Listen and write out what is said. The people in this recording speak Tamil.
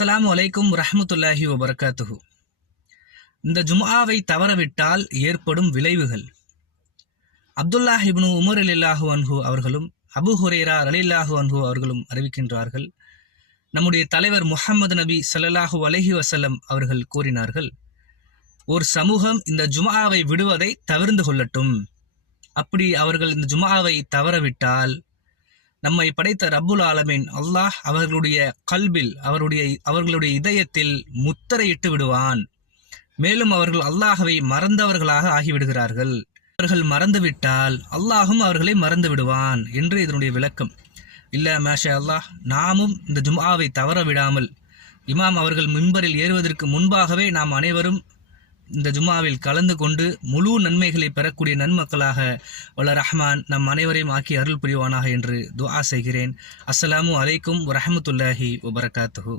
அஸ்ஸலாமு அலைக்கும் ரஹ்மத்துல்லாஹி வபரகாத்துஹு. இந்த ஜும்ஆவை தவறவிட்டால் ஏற்படும் விளைவுகள். அப்துல்லாஹ் இப்னு உமர் ரலியல்லாஹு அன்ஹு அவர்களும் அபூ ஹுரைரா ரலியல்லாஹு அன்ஹு அவர்களும் அறிவிக்கின்றார்கள், நம்முடைய தலைவர் முஹம்மது நபி ஸல்லல்லாஹு அலைஹி வஸல்லம் அவர்கள் கூறினார்கள், ஒரு சமூகம் இந்த ஜும்ஆவை விடுவதை தவிர்ந்து கொள்ளட்டும். அப்படி அவர்கள் இந்த ஜும்ஆவை தவறவிட்டால் நம்மை படைத்த ரப்புல் ஆலமீன் அல்லாஹ் அவர்களுடைய கல்பில் அவர்களுடைய இதயத்தில் முத்திரையிட்டு விடுவான். மேலும் அவர்கள் அல்லாஹ்வை மறந்தவர்களாக ஆகிவிடுகிறார்கள். அவர்கள் மறந்துவிட்டால் அல்லாஹும் அவர்களை மறந்து விடுவான் என்று இதனுடைய விளக்கம். இல்ல மாஷா அல்லாஹ், நாமும் இந்த ஜும்ஆவை தவற விடாமல் இமாம் அவர்கள் மிம்பரில் ஏறுவதற்கு முன்பாகவே நாம் அனைவரும் இந்த ஜும்ஆவில் கலந்து கொண்டு முழு நன்மைகளை பெறக்கூடிய நன்மக்களாக வல்ல ரஹ்மான் நம் அனைவரையும் ஆக்கி அருள் புரிவானாக என்று துஆ செய்கிறேன். அஸ்ஸலாமு அலைக்கும் வரஹ்மத்துல்லாஹி வபரகாத்துஹு.